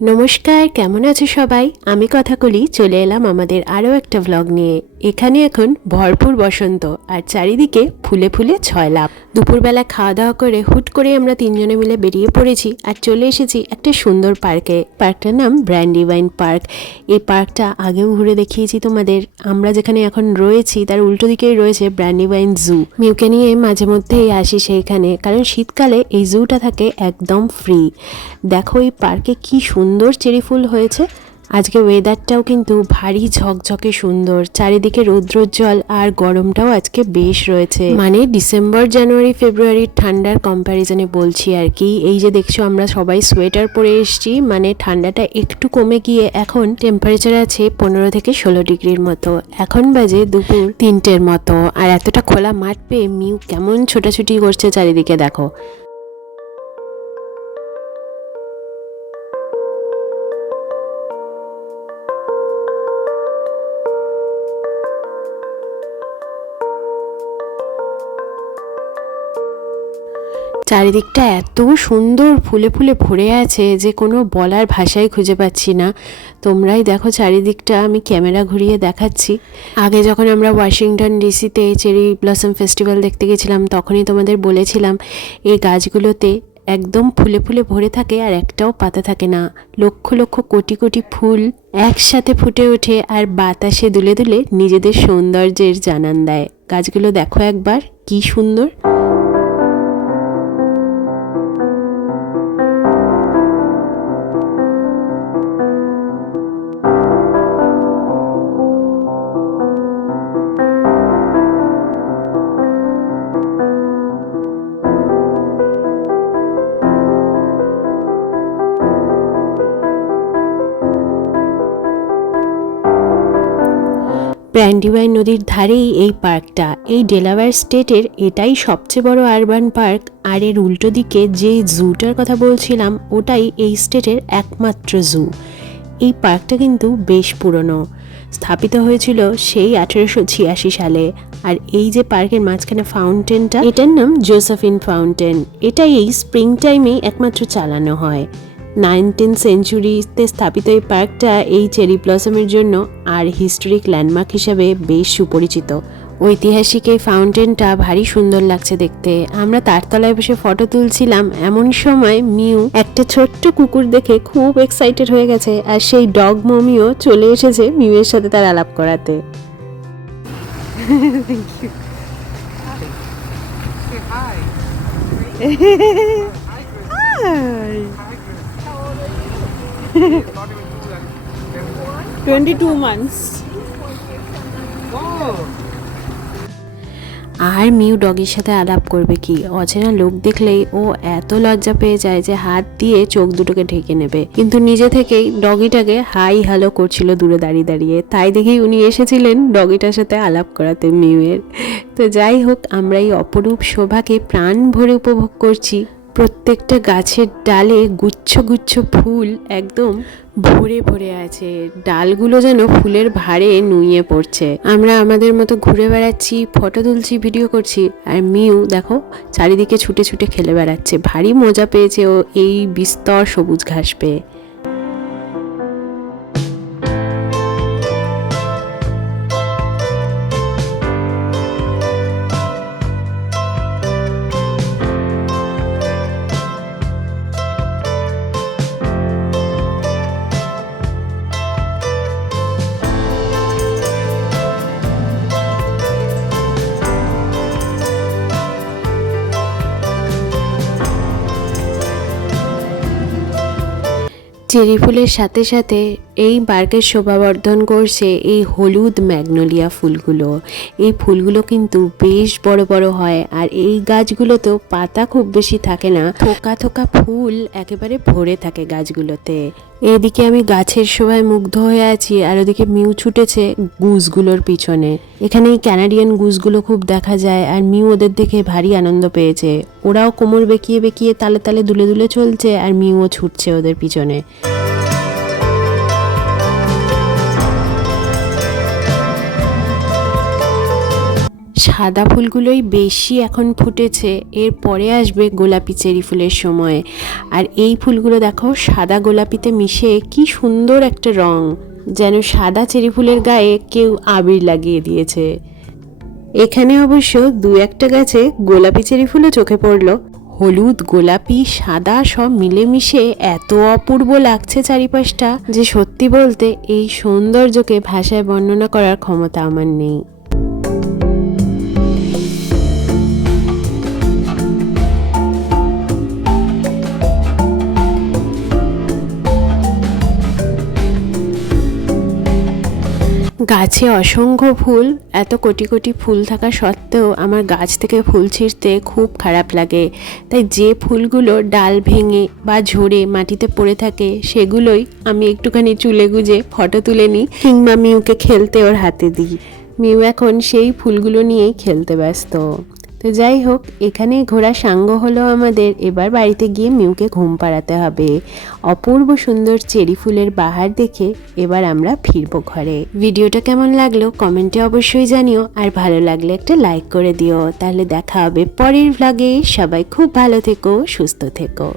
নমস্কার, কেমন আছো সবাই? আমি কথাকলি চলে এলাম আমাদের আরও একটা ভ্লগ নিয়ে। এখানে এখন ভরপুর বসন্ত আর চারিদিকে ফুলে ফুলে ছয়লাপ। দুপুরবেলা খাওয়া দাওয়া করে হুট করে আমরা তিনজনে মিলে বেরিয়ে পড়েছি আর চলে এসেছি একটা সুন্দর পার্কে। পার্কটার নাম ব্র্যান্ডিওয়াইন পার্ক। এই পার্কটা আগেও ঘুরে দেখিয়েছি তোমাদের। আমরা যেখানে এখন রয়েছি তার উল্টো দিকেই রয়েছে ব্র্যান্ডিওয়াইন জু। মিউকে নিয়ে মাঝে মধ্যেই আসি সেইখানে, কারণ শীতকালে এই জুটা থাকে একদম ফ্রি। দেখো এই পার্কে কি সুন্দর চেরি ফুল হয়েছে। আজকে ওয়েদারটাও কিন্তু ভারী ঝকঝকে সুন্দর, চারিদিকে রৌদ্রোজ্জ্বল আর গরমটাও আজকে বেশ রয়েছে। মানে ডিসেম্বর, জানুয়ারি, ফেব্রুয়ারির ঠান্ডার কম্প্যারিজনে বলছি আর কি। এই যে দেখছো আমরা সবাই সোয়েটার পরে এসেছি, মানে ঠান্ডাটা একটু কমে গিয়ে এখন টেম্পারেচার আছে 15 থেকে 16 ডিগ্রির মতো। এখন বাজে দুপুর 3টের মতো, আর এতটা খোলা মাঠ পেয়ে মিউ কেমন ছোটাছুটি করছে চারিদিকে দেখো। চারিদিকটা এত সুন্দর ফুলে ফুলে ভরে আছে যে কোনো বলার ভাষাই খুঁজে পাচ্ছি না। তোমরাই দেখো চারিদিকটা, আমি ক্যামেরা ঘুরিয়ে দেখাচ্ছি। আগে যখন আমরা ওয়াশিংটন ডিসিতে চেরি ব্লসম ফেস্টিভ্যাল দেখতে গেছিলাম তখনই তোমাদের বলেছিলাম এই গাছগুলোতে একদম ফুলে ফুলে ভরে থাকে আর একটাও পাতা থাকে না। লক্ষ লক্ষ কোটি কোটি ফুল একসাথে ফুটে ওঠে আর বাতাসে দুলে দুলে নিজেদের সৌন্দর্যের জানান দেয়। গাছগুলো দেখো একবার কি সুন্দর। ব্র্যান্ডিওয়াইন নদীর ধারেই এই পার্কটা। এই ডেলাওয়্যার স্টেটের এটাই সবচেয়ে বড় আরবান পার্ক। আর এর উল্টো দিকে যে জুটার কথা বলছিলাম ওটাই এই স্টেটের একমাত্র জু। এই পার্কটা কিন্তু বেশ পুরনো, স্থাপিত হয়েছিল সেই 1886 সালে। আর এই যে পার্কের মাঝখানে ফাউন্টেনটা, এটার নাম জোসেফিন ফাউন্টেন। এটাই এই স্প্রিং টাইমেই একমাত্র চালানো হয়। 19th সেঞ্চুরিতে স্থাপিত এই পার্কটা এই চেরি ব্লসমের জন্য আর হিস্টোরিক ল্যান্ডমার্ক হিসাবে বেশ সুপরিচিত। ঐতিহাসিক এই ফাউন্টেনটা ভারী সুন্দর লাগছে দেখতে। আমরা তার তলায় বসে ফটো তুলছিলাম, এমন সময় মিউ একটা ছোট্ট কুকুর দেখে খুব এক্সাইটেড হয়ে গেছে আর সেই ডগ মমিও চলে এসেছে মিউয়ের সাথে তার আলাপ করাতে। Hi. 22 months. আর মিউ ডগির সাথে আলাপ করবে কি? অচেনা লোক দেখলেই ও এত লজ্জা পেয়ে যায় যে হাত দিয়ে চোখ দুটোকে ঢেকে নেবে, কিন্তু নিজে থেকেই ডগিটাকে হাই হ্যালো করছিল দূরে দাঁড়িয়ে দাঁড়িয়ে। তাই দেখেই উনি এসেছিলেন ডগিটার সাথে আলাপ করাতে মিউয়ের। তো যাই হোক, আমরা এই অপরূপ শোভাকে প্রাণ ভরে উপভোগ করছি। প্রত্যেকটা গাছের ডালে গুচ্ছ গুচ্ছ ফুল একদম ভরে ভরে আছে, ডালগুলো যেন ফুলের ভারে নুয়ে পড়ছে। আমরা আমাদের মতো ঘুরে বেড়াচ্ছি, ফটো তুলছি, ভিডিও করছি, আর মিউ দেখো চারিদিকে ছুটে ছুটে খেলে বেড়াচ্ছে। ভারী মজা পেয়েছে ও এই বিস্তর সবুজ ঘাস পেয়ে। চেরি ফুলের সাথে সাথে এই পার্কের শোভাবর্ধন করছে এই হলুদ ম্যাগনোলিয়া ফুলগুলো। এই ফুলগুলো কিন্তু বেশ বড় বড় হয় আর এই গাছগুলোতেও পাতা খুব বেশি থাকে না, থোকা থোকা ফুল একেবারে ভরে থাকে গাছগুলোতে। এদিকে আমি গাছের শোভায় মুগ্ধ হয়ে আছি আর ওদিকে মিউ ছুটেছে গুসগুলোর পিছনে। এখানে এই ক্যানাডিয়ান গুসগুলো খুব দেখা যায় আর মিউ ওদের দেখে ভারী আনন্দ পেয়েছে। ওরাও কোমর বেঁকিয়ে বেঁকিয়ে তালে তালে দুলে দুলে চলছে আর মিউও ছুটছে ওদের পিছনে। সাদা ফুলগুলোই বেশি এখন ফুটেছে, এরপরে আসবে গোলাপি চেরি ফুলের সময়। আর এই ফুলগুলো দেখো সাদা গোলাপিতে মিশে কি সুন্দর একটা রং, যেন সাদা চেরি ফুলের গায়ে কেউ আবির লাগিয়ে দিয়েছে। এখানে অবশ্য দু একটা গাছে গোলাপি চেরি ফুলও চোখে পড়লো। হলুদ, গোলাপি, সাদা সব মিলেমিশে এত অপূর্ব লাগছে চারিপাশটা যে সত্যি বলতে এই সৌন্দর্যকে ভাষায় বর্ণনা করার ক্ষমতা আমার নেই। গাছে অসংখ্য ফুল, এত কোটি কোটি ফুল থাকা সত্ত্বেও আমার গাছ থেকে ফুল ছিঁড়তে খুব খারাপ লাগে। তাই যে ফুলগুলো ডাল ভেঙে বা ঝরে মাটিতে পড়ে থাকে সেগুলোই আমি একটুখানি চুলে গুজে ফটো তুলে নিই, কিংবা মিউকে খেলতে ওর হাতে দিই। মিউ এখন সেই ফুলগুলো নিয়েই খেলতে ব্যস্ত। তো যাই হোক, এখানেই ঘোরা সাঙ্গ হলো আমাদের। এবার বাড়িতে গিয়ে মিউকে ঘুম পাড়াতে হবে। অপূর্ব সুন্দর চেরি ফুলের বাহার দেখে এবার আমরা ফিরবো ঘরে। ভিডিওটা কেমন লাগলো কমেন্টে অবশ্যই জানিও, আর ভালো লাগলে একটা লাইক করে দিও। তাহলে দেখা হবে পরের ভ্লগে। সবাই খুব ভালো থেকো, সুস্থ থেকো।